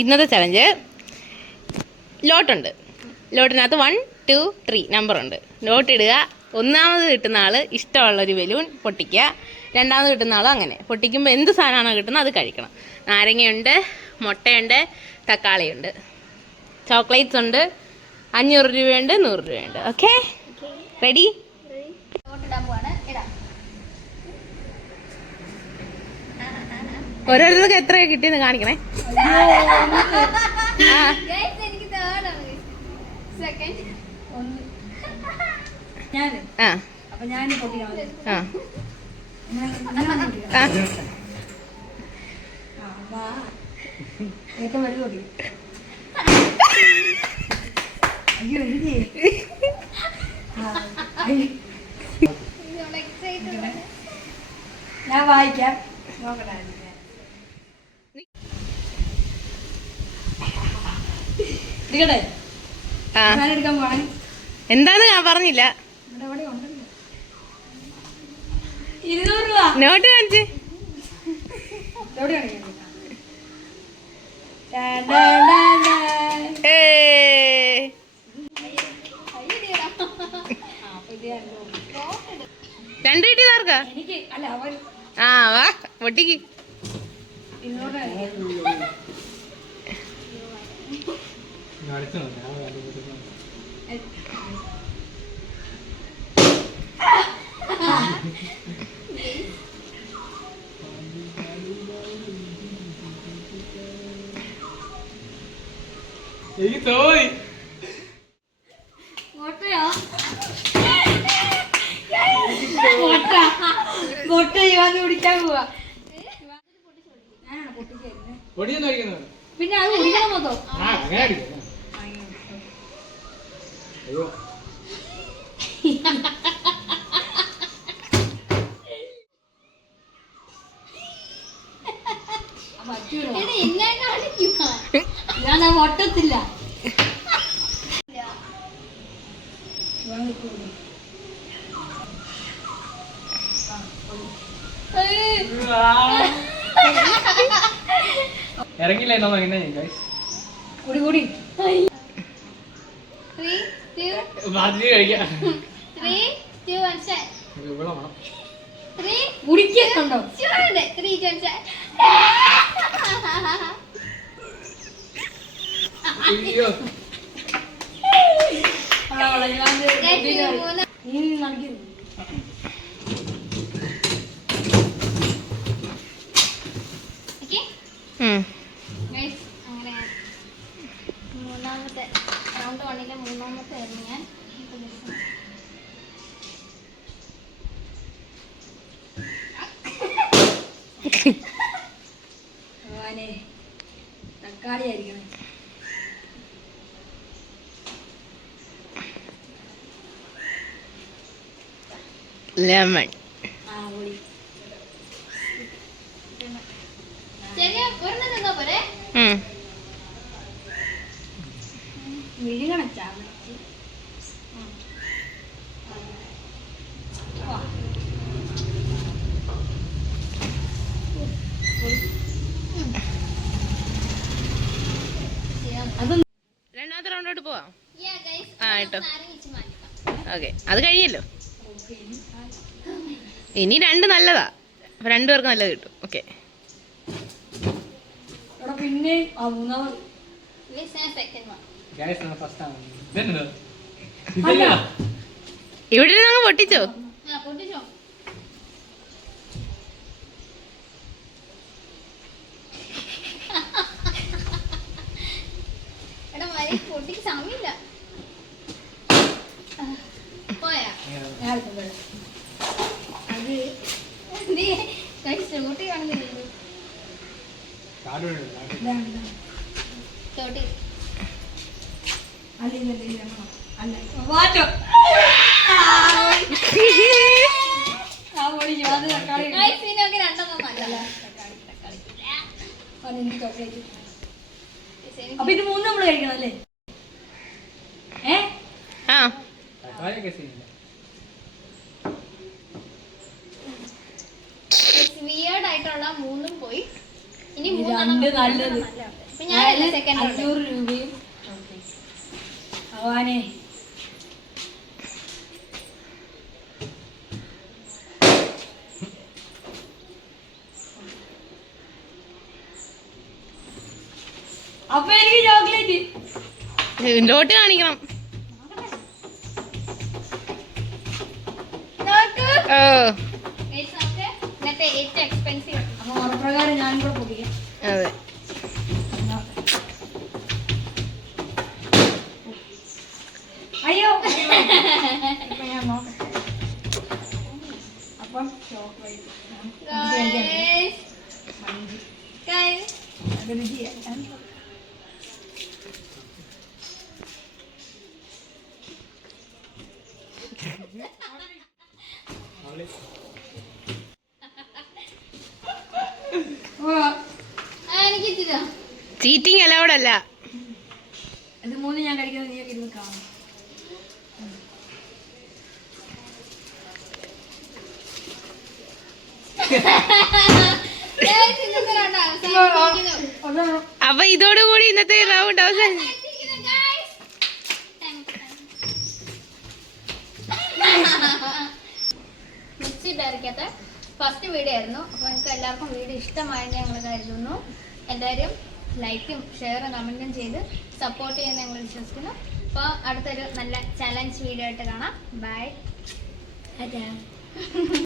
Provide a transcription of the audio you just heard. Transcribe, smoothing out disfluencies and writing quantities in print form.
ഇന്നത്തെ ചലഞ്ച് ലോട്ടുണ്ട്. ലോട്ടിനകത്ത് 1, 2, 3 നമ്പറുണ്ട്. ലോട്ട് ഇടുക. ഒന്നാമത് കിട്ടുന്ന ആൾ ഇഷ്ടമുള്ളൊരു ബലൂൺ പൊട്ടിക്കുക. രണ്ടാമത് കിട്ടുന്ന ആൾ അങ്ങനെ പൊട്ടിക്കുമ്പോൾ എന്ത് സാധനമാണോ കിട്ടുന്നത് അത് കഴിക്കണം. നാരങ്ങയുണ്ട്, മുട്ടയുണ്ട്, തക്കാളിയുണ്ട്, ചോക്ലേറ്റ്സ് ഉണ്ട്, 500 രൂപയുണ്ട്, 100 രൂപയുണ്ട്. Okay, ready? ഓരോരുത്തർക്ക് എത്രയാ കിട്ടിയെന്ന് കാണിക്കണേ. ഞാൻ വായിക്കാം. എന്താന്ന് ഞാൻ പറഞ്ഞില്ല. നോട്ട് കാണിച്ച്. രണ്ട് കിട്ടിയതാർക്കാ? ആ വാ പൊട്ടിക്ക്. എനിക്ക് തോന്നി കുടിക്കാൻ പോവാ. പിന്നെ അത് കുടിക്കണം മൊത്തം. ഞാൻ ഒട്ടത്തില്ല. ഇറങ്ങില്ലേ കുടി കുടി കഴിക്കാം. കുടിക്കുന്നുണ്ടോ? മൂന്നാമത്തെ റൗണ്ട് 1 മൂന്നാമത്തെ ആയിരുന്നു ഞാൻ. തക്കാളി ആയിരിക്കണം. ലെമൺ. രണ്ടാമത്തെ റൗണ്ടോട്ട് പോവാം. ആ കേട്ടോ. ഓക്കെ, അത് കഴിയല്ലോ. ഇനി 2 നല്ലതാ. 2 പേർക്ക് നല്ലത് കിട്ടും. ഓക്കെ, പിന്നെ ഇവിടെ നിങ്ങൾ പൊട്ടിച്ചോ? പൊട്ടിക്ക് സമയമില്ല. പോയാ അത് ഷൂട്ടി കാണുന്നില്ലല്ലോ. ചോട്ടി അപ്പൊ ഇത് 3 നമ്മള് കഴിക്കണം അല്ലേ? വിയേർഡ് ആയിട്ടുള്ള 3 പോയി. ഇനി ഇത് മൂന്നെണ്ണം രണ്ട് നല്ലത്. അപ്പൊ ഞാനല്ലേ സെക്കൻഡ് റൗണ്ട് 500 രൂപയും ഭഗവാനെ അപ്പൊ എനിക്ക് ചോക്ലേറ്റ്. നോട്ട് കാണിക്കണം. ഓ ഇന്നത്തെ ഏറ്റവും എക്സ്പെൻസീവ്. അപ്പൊ ഉറപ്രകാരം ഞാനും കൂടെ പൊടിക്കാം. അതെ. അയ്യോ ഇപ്പൊ ഞാൻ നോക്കട്ടെ. അപ്പം ചോക്ലേറ്റ് എനിക്ക് ഇച്ചിരി ചീറ്റിംഗ് അലൗഡ് അല്ല. ഇത് മൂന്ന് ഞാൻ കഴിക്കുന്നത് നീ ഇരുന്ന് കാണും. അതാണ് അപ്പൊ ഇതോടുകൂടി ഇന്നത്തെ റൗണ്ട് അവസാനം. മിക്സി ഡയറിക്കകത്ത് ഫസ്റ്റ് വീഡിയോ ആയിരുന്നു. അപ്പോൾ നിങ്ങൾക്ക് എല്ലാവർക്കും വീഡിയോ ഇഷ്ടമായെന്ന് ഞങ്ങൾ കരുതുന്നു. എല്ലാവരും ലൈക്കും ഷെയറും കമൻറ്റും ചെയ്ത് സപ്പോർട്ട് ചെയ്യുമെന്ന് ഞങ്ങൾ വിശ്വസിക്കുന്നു. അപ്പോൾ അടുത്തൊരു നല്ല ചലഞ്ച് വീഡിയോ ആയിട്ട് കാണാം. ബൈ. അതെ.